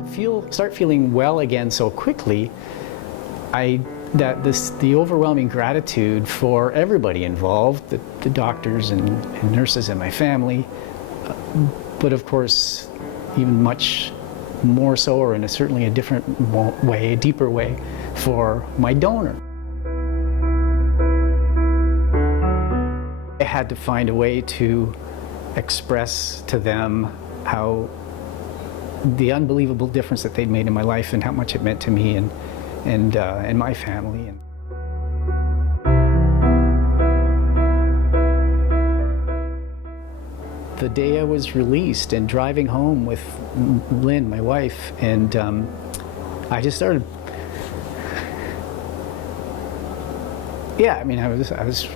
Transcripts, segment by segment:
to start feeling well again so quickly, the overwhelming gratitude for everybody involved, the doctors and nurses and my family, but of course, even much more so, or certainly a different way, a deeper way, for my donor. I had to find a way to express to them how the unbelievable difference that they'd made in my life and how much it meant to me and my family. The day I was released and driving home with Lynn, my wife, and I just started. Yeah, I mean, I was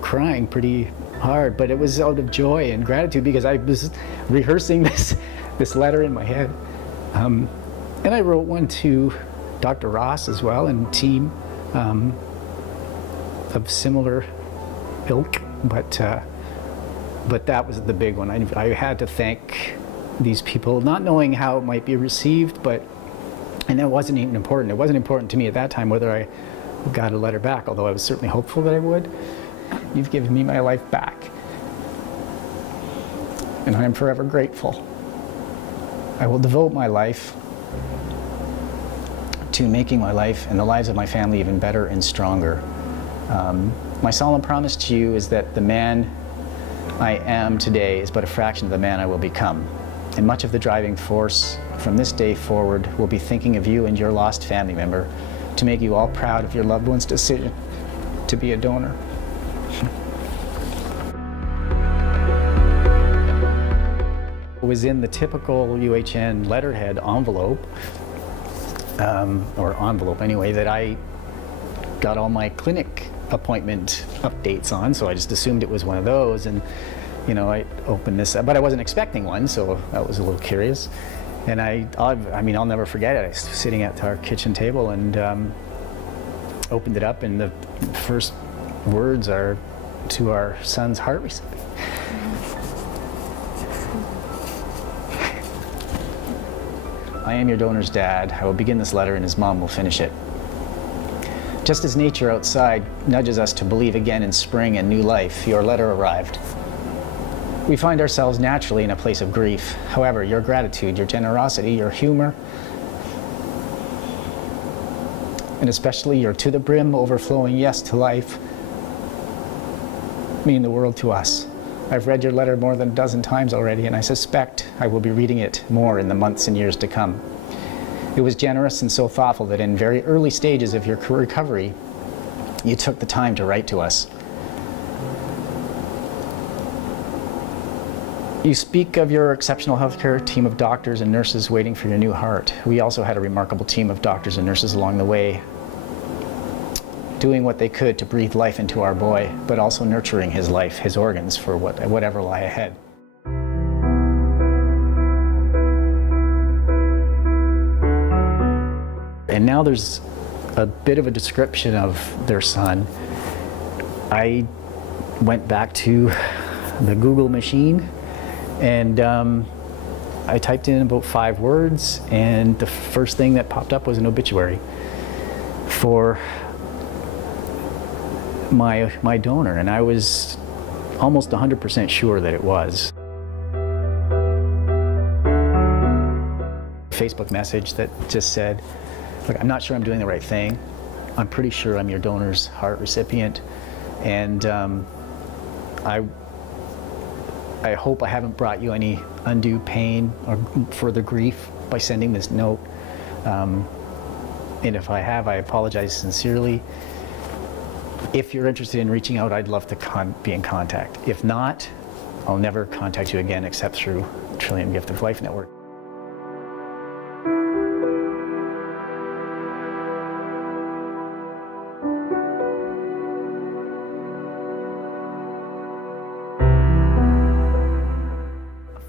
crying pretty hard, but it was out of joy and gratitude because I was rehearsing this letter in my head, and I wrote one to Dr. Ross as well and team of similar ilk, but that was the big one. I had to thank these people, not knowing how it might be received, and that wasn't even important. It wasn't important to me at that time whether I got a letter back, although I was certainly hopeful that I would. You've given me my life back, and I am forever grateful. I will devote my life to making my life and the lives of my family even better and stronger. My solemn promise to you is that the man I am today is but a fraction of the man I will become. And much of the driving force from this day forward will be thinking of you and your lost family member to make you all proud of your loved one's decision to be a donor. It was in the typical UHN letterhead envelope, or envelope anyway, that I got all my clinic appointment updates on, so I just assumed it was one of those, and I opened this up, but I wasn't expecting one, so that was a little curious. And I'll never forget it. I was sitting at our kitchen table and opened it up, and the first words are to our son's heart recipient. I am your donor's dad. I will begin this letter and his mom will finish it. Just as nature outside nudges us to believe again in spring and new life, your letter arrived. We find ourselves naturally in a place of grief. However, your gratitude, your generosity, your humor, and especially your to the brim overflowing yes to life mean the world to us. I've read your letter more than a dozen times already, and I suspect I will be reading it more in the months and years to come. It was generous and so thoughtful that in very early stages of your recovery, you took the time to write to us. You speak of your exceptional healthcare team of doctors and nurses waiting for your new heart. We also had a remarkable team of doctors and nurses along the way, doing what they could to breathe life into our boy, but also nurturing his life, his organs, for whatever lie ahead. And now there's a bit of a description of their son. I went back to the Google machine and I typed in about 5 words, and the first thing that popped up was an obituary for my donor, and I was almost 100% sure that it was. Facebook message that just said, look, I'm not sure I'm doing the right thing. I'm pretty sure I'm your donor's heart recipient, and I hope I haven't brought you any undue pain or further grief by sending this note. And if I have, I apologize sincerely. If you're interested in reaching out, I'd love to be in contact. If not, I'll never contact you again except through Trillium Gift of Life Network.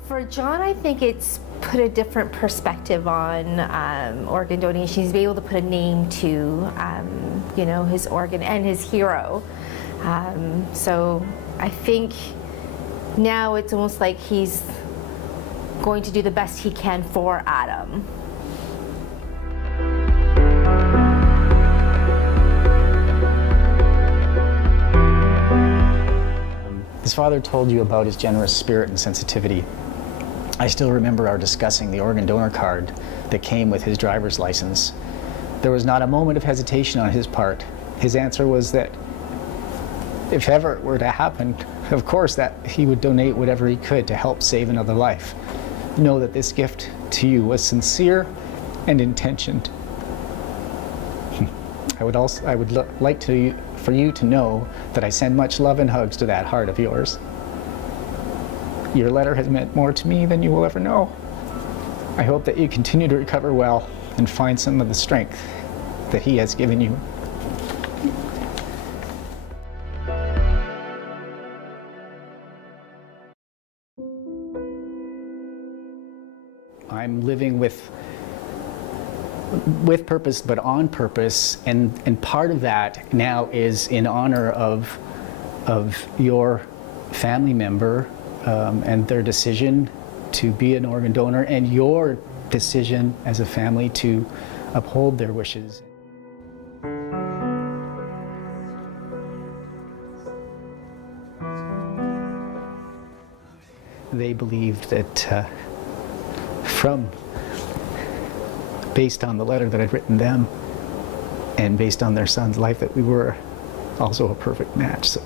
For John, I think it's put a different perspective on organ donation. He's been able to put a name to his organ and his hero. So I think now it's almost like he's going to do the best he can for Adam. His father told you about his generous spirit and sensitivity. I still remember our discussing the organ donor card that came with his driver's license. There was not a moment of hesitation on his part. His answer was that if ever it were to happen, of course, that he would donate whatever he could to help save another life. Know that this gift to you was sincere and intentioned. I would like for you to know that I send much love and hugs to that heart of yours. Your letter has meant more to me than you will ever know. I hope that you continue to recover well and find some of the strength that he has given you. I'm living with purpose, but on purpose, and part of that now is in honor of your family member and their decision to be an organ donor, and your decision as a family to uphold their wishes. They believed that based on the letter that I'd written them and based on their son's life, that we were also a perfect match. So